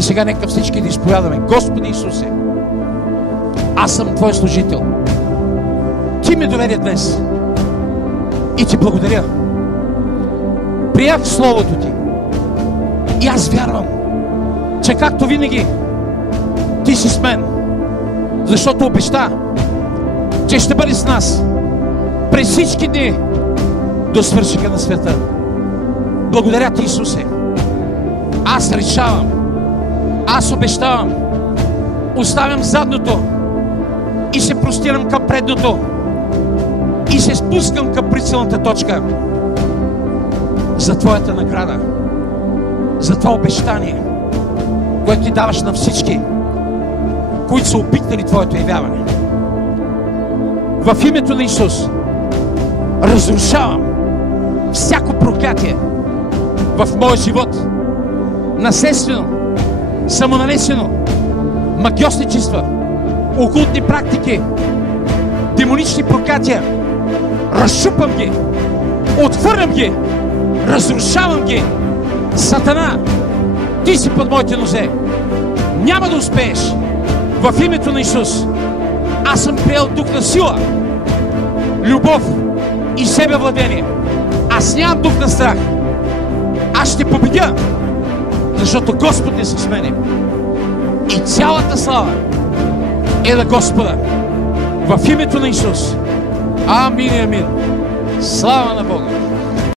И сега нека всички да изповядаме: Господи Исусе, аз съм Твой служител. Ти ме доведе днес и Ти благодаря. Приях Словото Ти и аз вярвам, че както винаги Ти си с мен, защото обеща, че ще бъде с нас през всички дни до свършека на света. Благодаря Ти, Исусе. Аз решавам, аз обещавам, оставям задното и се простирам към предното и се спускам към прицелната точка за Твоята награда, за Това обещание, което Ти даваш на всички, които са опитали Твоето явяване. В името на Исус разрушавам всяко проклятие в моя живот, наследствено, самонанесено, магьосничества, окултни практики, демонични проклятия. Разшупвам ги, отхвърлям ги, разрушавам ги. Сатана, ти си под моите нозе. Няма да успееш. В името на Исус аз съм приел дух на сила, любов и себевладение. Аз нямам дух на страх. Аз ще победя, защото Господ е с мене. И цялата слава е на Господа. В името на Исус. Амин и амин. Слава на Бога.